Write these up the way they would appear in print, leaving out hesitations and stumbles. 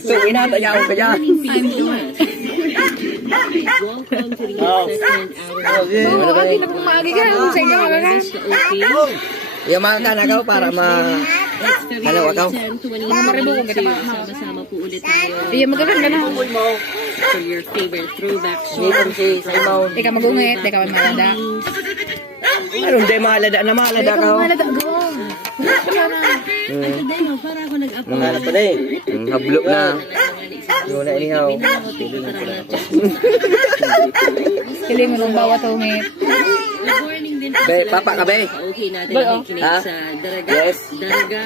So, inatayaw ka dyan. Welcome to the second hour. Oo, ati na kung maagi ka. Kung sa inyo ka ka. Yung mga kanagaw para Hello, ikaw? Mga maribo kung kita pa. Sama-sama po ulit tayo Iya, magkakaroon ka na. for your favorite throwback Dito song. si Simon. Ikaw magungit, ikaw ang malada. Anong di mahalada na mahalada ka? Ikaw ang malada, gawa. Ay, today, no, para ako nag-upload. Nangalap pa din. Hablok na. Yun na inihaw. Hiling mo ng bawat ungit. Good morning din po Be, sa papa ka, be? Okay natin Be, oh. nakikinig Ha? sa Daraga, Yes. Daraga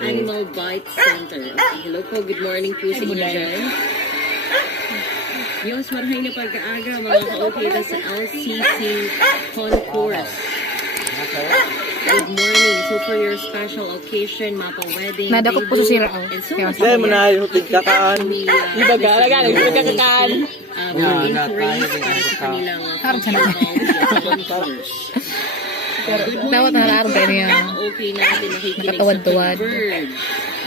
Animal Bite Center. Okay, hello po, good morning po sa inyo dyan. Diyos, marhay na pagkaaga mga ka-okay na sa LCC Concourse. Good morning. So for your special occasion, mapa wedding, Nadakot po sa sira, oh. and so Kaya much Kaya mo na yung tigkakaan. Nagkakakaan. mga inquiries para sa kanilang Harap sa naman. concourse. Tawat na nakaroon tayo niya. Okay natin nakikinig Nakatawad-tuwad. sa Bird.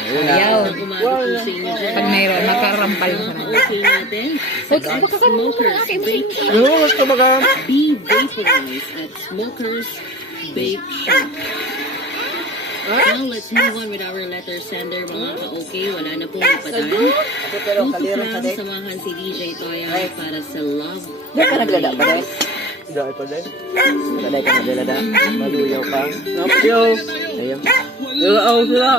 Ayaw. Ang umaga po sa inyo dyan. Pag mayroon, makarampal mo sa naman. Okay natin. Smokers Bake Shop. Ano gusto ba ka? Be vaporized at Smokers Bake Shop. Now, let's move on with our letter sender, mga ka-okay. Wala na pong ipatan. Pero Tutok kaliro sa lang, din. samahan si DJ Toya para sa Love. Di ka naglada pa din? Dahil pa din. Naglada ka naglada. Maluyaw pa. Napyo. Ayun. Ilaw sila.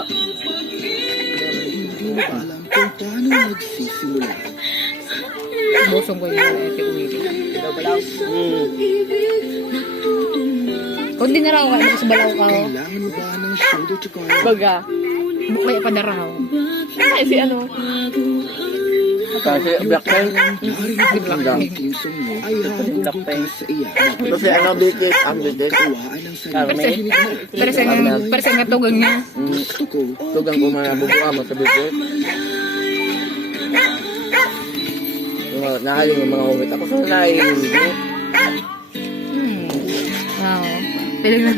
Bosong ko yung ete umili. Ilaw balaw. Kung di na raw ka, sa balaw ka. oh. Baga. Bukay pa na raw. Ay, si ano? Kasi black pen. Di ba? Black pen. Kasi ano bikis ang bikis. Carmen. Pero sa nga tugang niya. Tugang ko mga bubuha mo sa bikis. Nahaling yung mga umit. Ako sa nahaling yung Wow. Pwede na.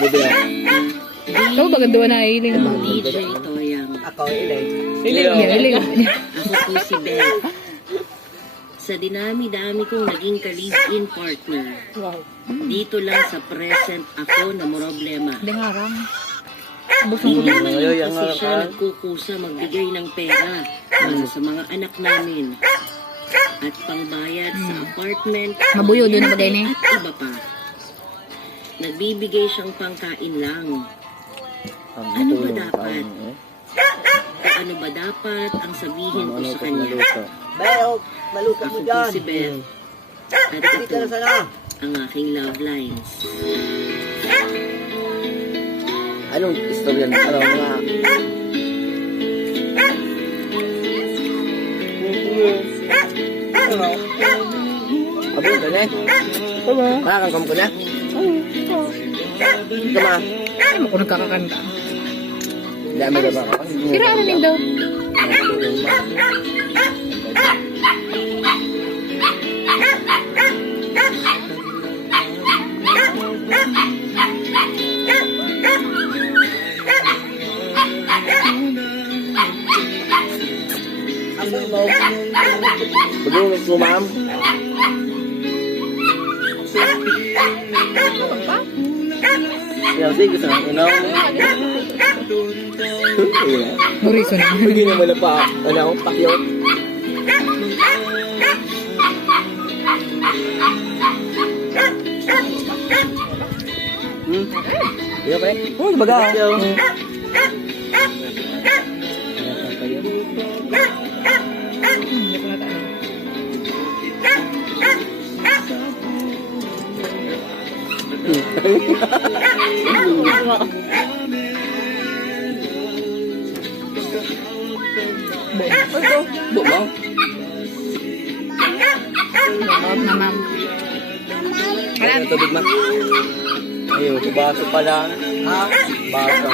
Bibili. Ikaw ba gandawa na hiling mo? DJ Toyang. Ako ilay. Yeah, hiling. Ako po si Beth. Sa dinami-dami kong naging ka-live-in partner. Dito lang sa present ako na problema. Hindi nga ram. Bosong ko Hindi na. man Ngayon, kasi ang siya harapan. nagkukusa magbigay ng pera para sa mga anak namin. At pangbayad sa apartment. Mabuyo doon na ba din eh? At iba pa. Nagbibigay siyang pangkain lang. Ano ba dapat? O ano ba dapat ang sabihin ko sa kanya? Bel, maluto Ako mo po dyan. si Beth. At Dito na ito sana. ang aking love lines. Anong istorya na? Ano mga... Abo, dali. Makakangkam ko na? Ito ma. Ano ko nagkakakanta? Dami na ba ako? Sira ano din daw? Pagulong ko, ma'am. Yan, sige, gusto na. Ano? Muriso na. Hindi na wala pa. Ano, pakyo. Iya, pre. Oh, baga. Hindi ko nataan. Bu mo? Mamam. Ano tubig, ma? Ayun, baso pala. Ha? Baso.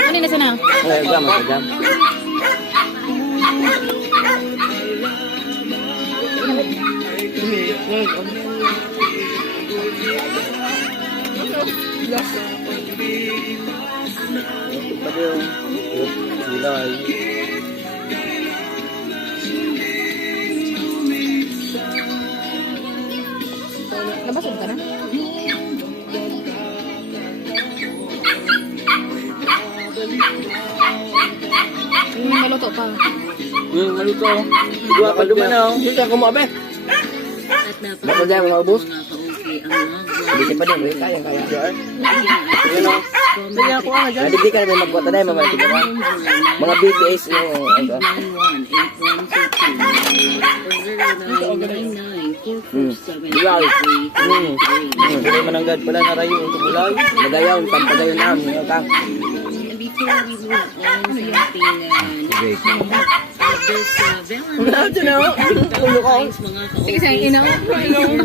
Ano na sana? Ay, gama ka dyan. Pati yung gulay. Nabasog ka na? Maluto pa. Maluto. Dua pa duman na. Hindi ka kumabe. At Baka dyan, mga ubos. mga ka-okay ang log Hindi pa din, kaya. Sige no? Sige ako nga dyan. Hindi ka na magbuhat na mga mga BTS yung ano. Gulay. Hindi man ang gad pala na rayo yung gulay. Nagayaw, pampagayon namin. Before we move on, something Great. this Valentine's mga Sige, sayang ina ko.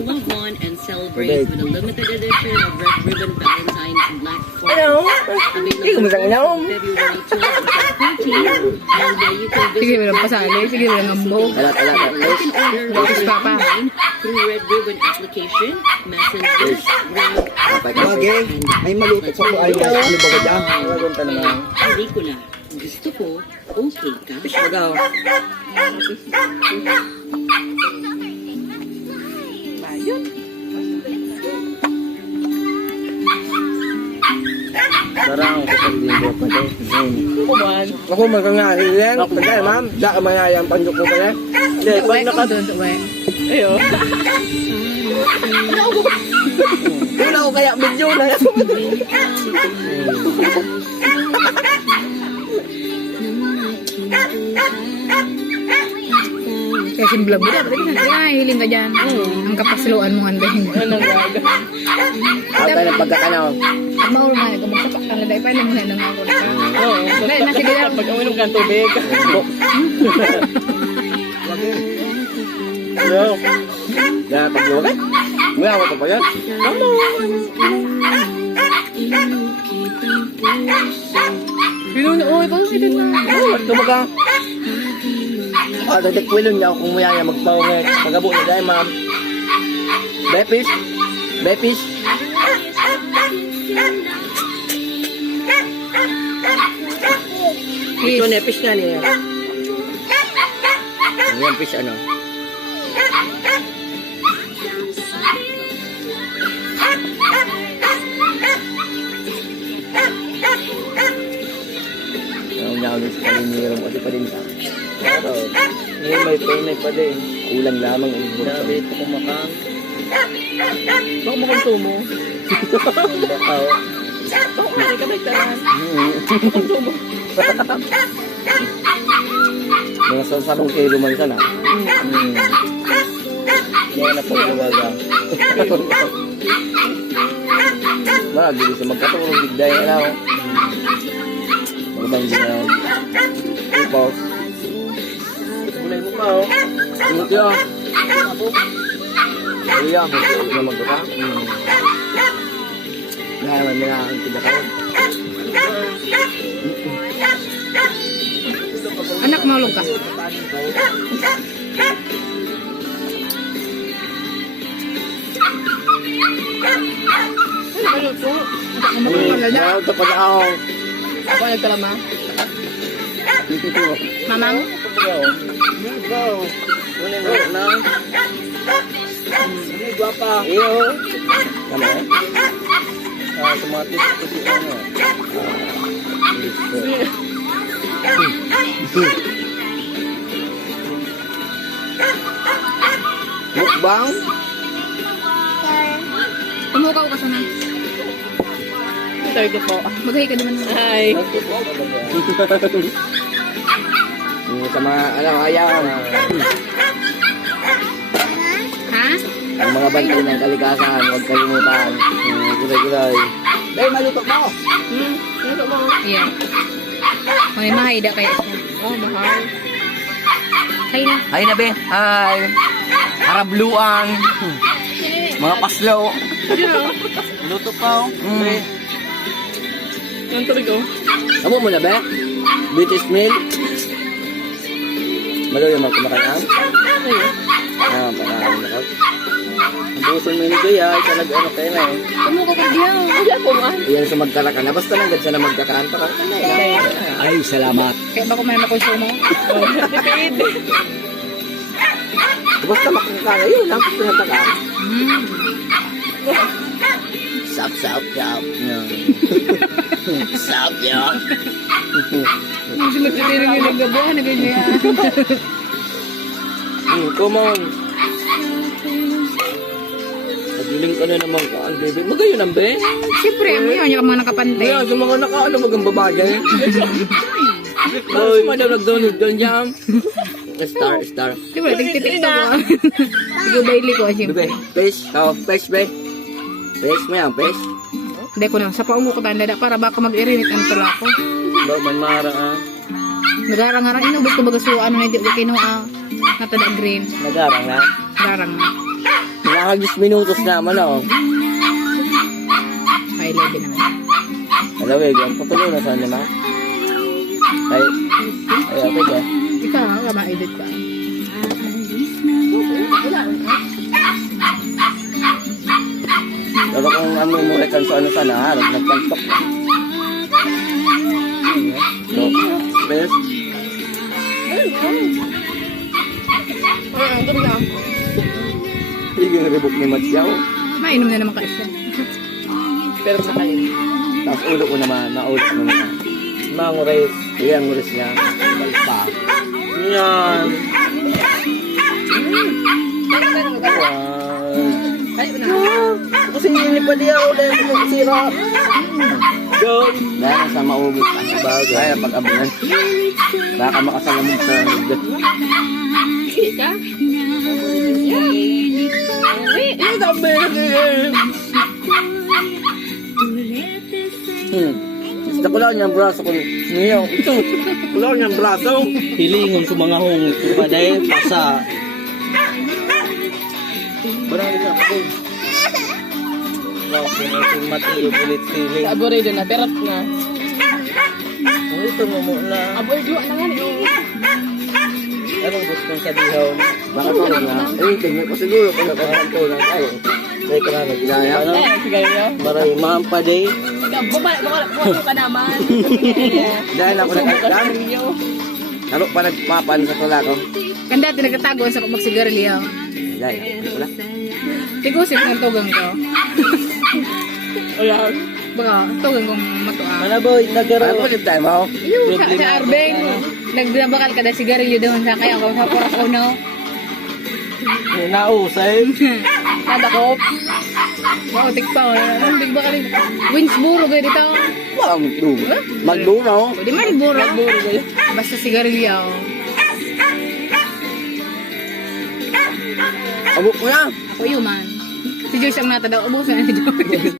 move on and celebrate with a limited edition of Red Ribbon Valentine's Black Forest. Hindi ko masang inaw. February 12 and you can Sige, visit meron pasali. Sige, meron ngambog. Alat. you can order Focus pa pa. online through Red Ribbon application, Messenger, Grab, Bagay, ay maluto sa ko ay ano ba gadya? Nagunta naman. pelikula. Gusto ko, okay ka. Bagaw. Barang ko pag lindo pa din. Kuman. Ako magangari yan. Pagkaya ma'am, da ka mayayang pandok ko pala. Hindi, pag naka... Doon, uwe. Ayo. Wala ko kaya video na yan. Kaya vlog mo dapat. Kaya hiling ka dyan. Ang kapasluan mo handahin. Anong gaga? Ata na pagkakanaw. Ang mauro nga, kung magsapak ka na dahil pa lang muna ng mauro na. Oo. Dahil nasa gila. Pag uminom ka ng tubig. Ano? Kaya pagluwag? Mula ako pa ba yan? Pinuno, oy, bakit sila na? Oo, tumaga. Ah, dagdag-kwilon niya kung muyaya magpawangit. Pagabo niya dahil ma'am. Bepis? Bepis? Ito na fish nga niya. Yan fish ano? Ang nakalit sa paninirang pati pa din sa pero ngayon may pa din. Kulang lamang ang ibig. Sabi ito kumakang. Baka mo kong tumo. Bakaw. Baka mo ka nagtaran. Mga sasalong kilo man sana. Yan na po luwaga. Magili sa magkatulong bigday na ako. Magabang din na ako. Upos. Kulay mo pa oh. Tingit yun. Iya, magkakot na magkaka. Naman na ang tinakaw. Anak, maulog ka. Ano to? Ito pa na ako. Ako nagkalama. Mamang? Go. Muna go na. Hindi, guwapa. Iyo. Tama eh? Tumatis ito si ano. Mukbang? Tumukaw ka sana. Sorry ko po. Maghay ka naman. Hi. Yung sa mga alam ayaw. Ha? Ang mga bantay ng kalikasan, huwag kalimutan. Gulay-gulay. Dahil maluto mo. Ano mo? Yeah. May mahayda kaya siya. Oh, mahal. Hay na. Hi na be. Hi. Harabluan. Mga paslaw. Luto pa. Yung tubig oh. Amo mo na be? British meal. Malo yung kumakain. Ayun. Parang ako. Buson mo ni Kuya, ito nag-ano kayo na eh. Ano ka ka diyaw? Wala po man. Yan sa magkarakan na. Basta lang siya na magkakaan pa ka. Ay, salamat. Kaya ba kumain na konsumo? Depende. Basta makakaya, yun lang. Basta nagkakaan. Sap, sap, sap. Sap, yun. Hindi magtitirang yung naggabuhan na ganyan. Come on. Nagiling ka na naman ka, ang baby. Magayon ang be. Siyempre, mo yun, yung mga nakapantay. Kaya sa mga nakaano magang babae. Ay, madam nag-download doon jam. Star. Di ba, tigtitik to ko. Ikaw daily ko, siyempre. Bebe, fish. Fish, be. Fish mo yan, fish. Hindi ko na, sa paungo ko tanda da, para baka mag-irinit ang tula ko. Ba, manmara ah. Nagarang-garang, inubos ko bagasuan, hindi ko kinuha. Natada green. Nagarang na. Garang na. Nakakagis minutos naman oh. Ay, lady naman. Hello, Egan. Patuloy na saan naman. Ay, okay ka. Ikaw, ma-edit ka. Pero kung ano mo rekan sa ano sana, harap nagpantok na. So, best. Ang ganda. Sige, rebook ni Matsyaw. Mainom na naman ka isa. Pero nakalim. Tapos ulo ko naman, naulo ko naman. Manguris. Iya, nguris niya. Balpa. Yan. Ay, una. Kasi hindi pa diya ulit yung sira. Go! Dahil sa maubos ka sa bagay. Dahil pag-abunan. Baka makasalamog sa hagdat. Kita? Ang dami na Gusto ko lang niyang braso ko. Ngayon, ito. Wala ko niyang braso. Hilingon sa mga hong paday pasa. Barang na ako. Wow, kinating matiyo ulit siling. Aboray doon na. Perap na. Oh, ito mo muna. Aboy, duwa na nga. Anong gusto sa dihaw? Baka tulog na. Eh, tingnan ko siguro kung nakakantulog tayo. Kaya ka na nagilaya. Ano? Eh, sige nyo. Maray mampaday. Bumalik ka naman. Dahil ako nagkakalam. Lalo pa nagpapan sa tula ko. Kanda, tinagtatago sa magsigarilyo. Dahil, wala. Tigusin ng tugang ko. Ayan. Baka, tugang kong matuwa. Manaboy, Ano nagaro. mo din tayo mo? Yung sa Arben, nagbabakal ka na sigarilyo doon sa kaya ko sa Poras Uno. Nausay. Tadakop. Mautik pa. Anong bigbakal yung Winsboro kayo dito. Wala mo dugo. Magduno. Pwede Malboro. Basta sigarilyo. Abo ko na. Ako yun man. Si Joyce ang nata daw. Ubusan na si Joyce.